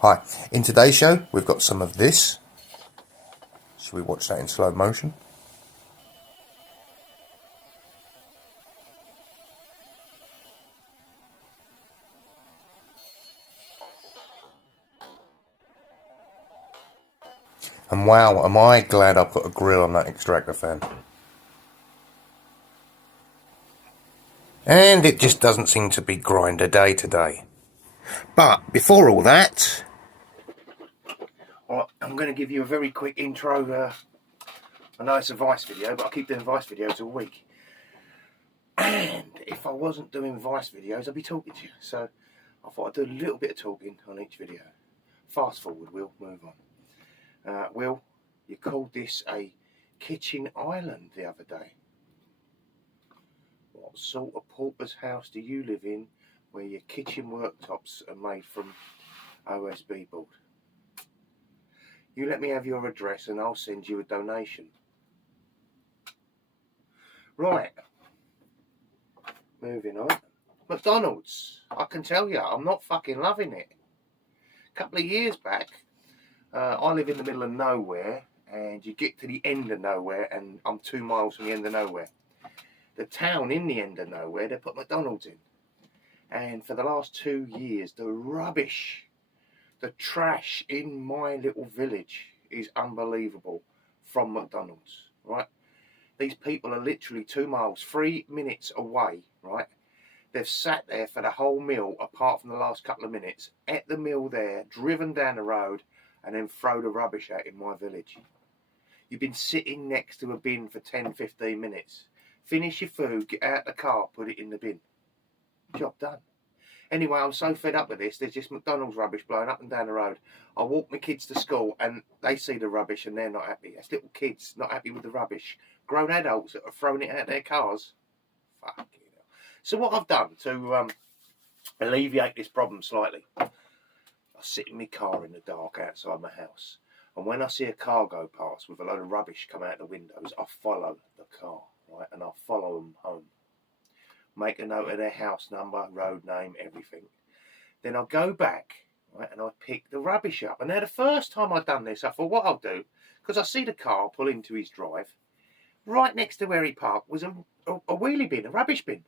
Hi, in today's show we've got some of this. Should we watch that in slow motion? And wow, am I glad I put a grill on that extractor fan. And it just doesn't seem to be grinder day today. But before all that, I'm going to give you a very quick intro. I know it's a Vice video, but I keep doing Vice videos all week. And if I wasn't doing Vice videos, I'd be talking to you. So I thought I'd do a little bit of talking on each video. Fast forward, Will, move on. Will, you called this a kitchen island the other day. What sort of pauper's house do you live in where your kitchen worktops are made from OSB board? You let me have your address and I'll send you a donation. Right. Moving on. McDonald's. I can tell you, I'm not fucking loving it. A couple of years back, I live in the middle of nowhere, and you get to the end of nowhere, and I'm 2 miles from the end of nowhere. The town in the end of nowhere, they put McDonald's in. And for the last 2 years, the rubbish, the trash in my little village is unbelievable from McDonald's, right? These people are literally 2 miles, 3 minutes away, right? They've sat there for the whole meal, apart from the last couple of minutes, at the meal there, driven down the road, and then throw the rubbish out in my village. You've been sitting next to a bin for 10, 15 minutes. Finish your food, get out the car, put it in the bin. Job done. Anyway, I'm so fed up with this. There's just McDonald's rubbish blowing up and down the road. I walk my kids to school and they see the rubbish and they're not happy. It's little kids not happy with the rubbish. Grown adults that are throwing it out their cars. Fuck you know. So what I've done to alleviate this problem slightly, I sit in my car in the dark outside my house. And when I see a car go past with a load of rubbish come out the windows, I follow the car, right? And I follow them home. Make a note of their house number, road name, everything. Then I'll go back, right, and I pick the rubbish up. And now the first time I'd done this, I thought what I'll do, because I see the car pull into his drive, right next to where he parked was a wheelie bin, a rubbish bin.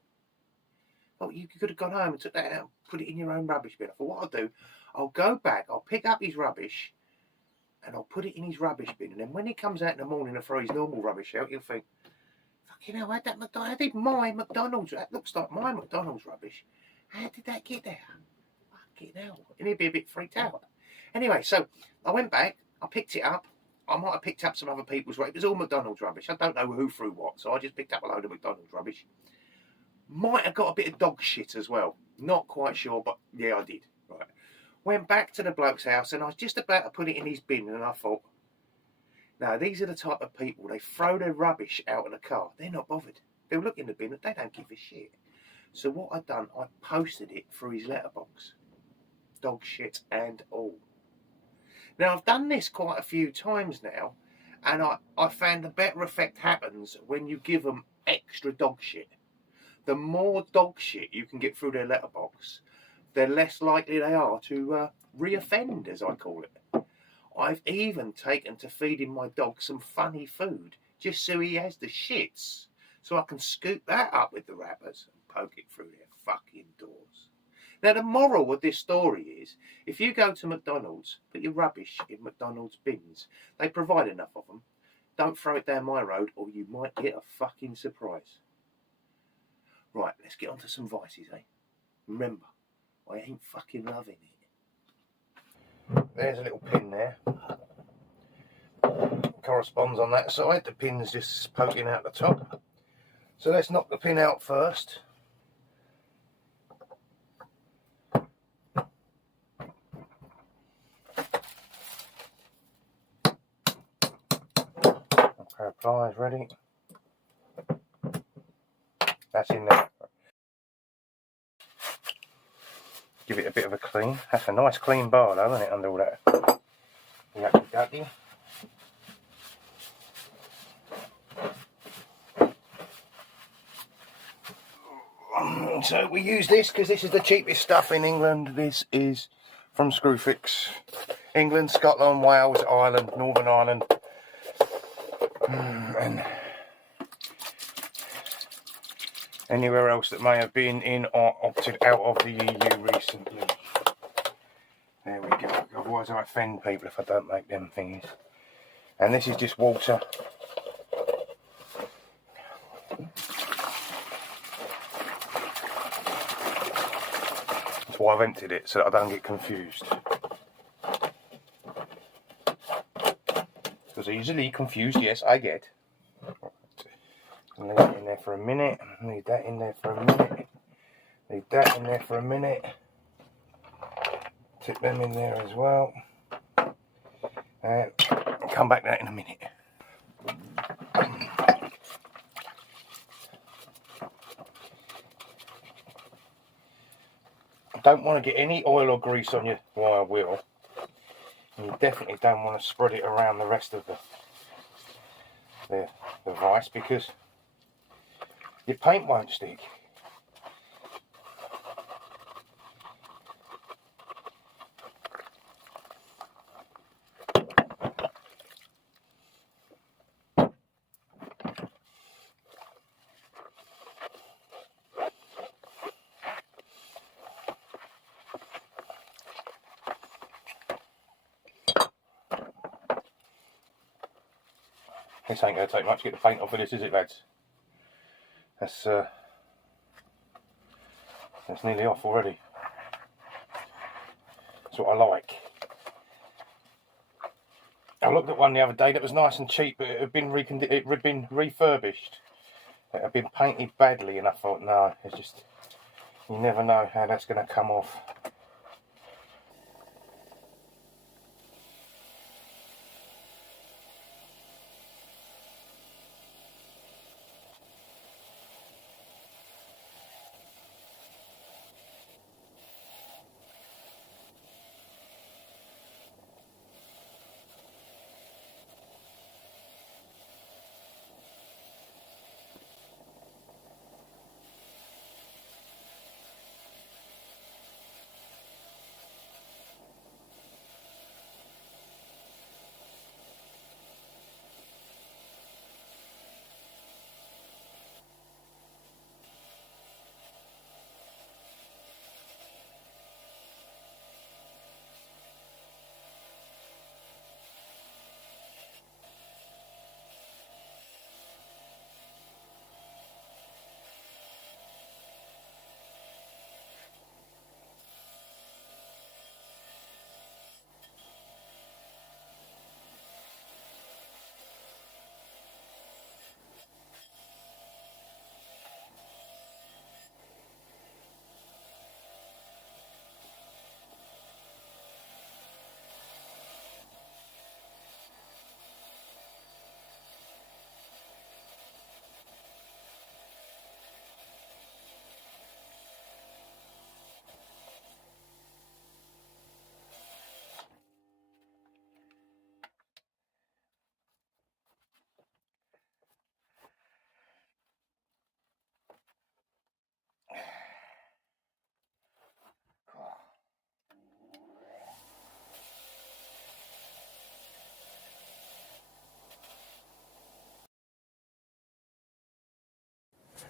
Well, you could have gone home and took that out and put it in your own rubbish bin. I thought what I'll do, I'll go back, I'll pick up his rubbish, and I'll put it in his rubbish bin. And then when he comes out in the morning and throw his normal rubbish out, he'll think, you know, I did my McDonald's. That looks like my McDonald's rubbish. How did that get there? Fucking hell. And he'd be a bit freaked out. Anyway, so I went back. I picked it up. I might have picked up some other people's rubbish. It was all McDonald's rubbish. I don't know who threw what. So I just picked up a load of McDonald's rubbish. Might have got a bit of dog shit as well. Not quite sure, but yeah, I did. Right. Went back to the bloke's house and I was just about to put it in his bin and I thought, now, these are the type of people, they throw their rubbish out of the car. They're not bothered. They'll look in the bin, they don't give a shit. So what I've done, I posted it through his letterbox. Dog shit and all. Now, I've done this quite a few times now, and I found the better effect happens when you give them extra dog shit. The more dog shit you can get through their letterbox, the less likely they are to re-offend, as I call it. I've even taken to feeding my dog some funny food, just so he has the shits, so I can scoop that up with the wrappers and poke it through their fucking doors. Now, the moral of this story is, if you go to McDonald's, put your rubbish in McDonald's bins. They provide enough of them. Don't throw it down my road, or you might get a fucking surprise. Right, let's get on to some vices, eh? Remember, I ain't fucking loving it. There's a little pin there. Corresponds on that side. The pin's just poking out the top. So let's knock the pin out first. A pair of pliers ready. That's in there. Give it a bit of a clean. That's a nice clean bar though, isn't it, under all that yucky ducky. So we use this because this is the cheapest stuff in England. This is from Screwfix. England, Scotland, Wales, Ireland, Northern Ireland, and anywhere else that may have been in or opted out of the EU recently. There we go. Otherwise I offend people if I don't make them things. And this is just water. That's why I've emptied it, so that I don't get confused. Because easily confused, yes, I get. Leave it in there for a minute. Leave that in there for a minute. Leave that in there for a minute. Tip them in there as well. And come back to that in a minute. Don't want to get any oil or grease on your wire wheel. And you definitely don't want to spread it around the rest of the vise, because your paint won't stick. This ain't going to take much to get the paint off of this, is it, lads? That's nearly off already. That's what I like. I looked at one the other day that was nice and cheap, but it had been refurbished. It had been painted badly, and I thought, no, it's just, you never know how that's going to come off.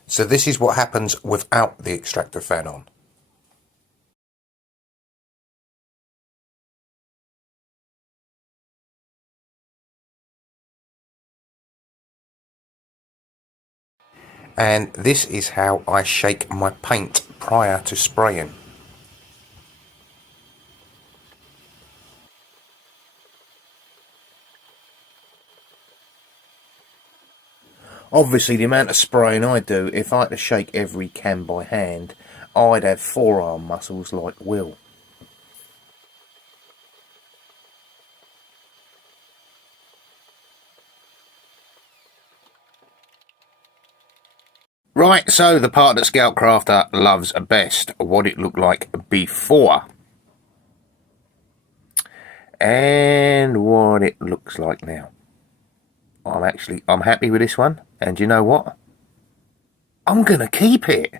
So this is what happens without the extractor fan on. And this is how I shake my paint prior to spraying. Obviously, the amount of spraying I do, if I had to shake every can by hand, I'd have forearm muscles like Will. Right, so the part that Scout Crafter loves best, what it looked like before. And what it looks like now. I'm happy with this one, and you know what? I'm gonna keep it.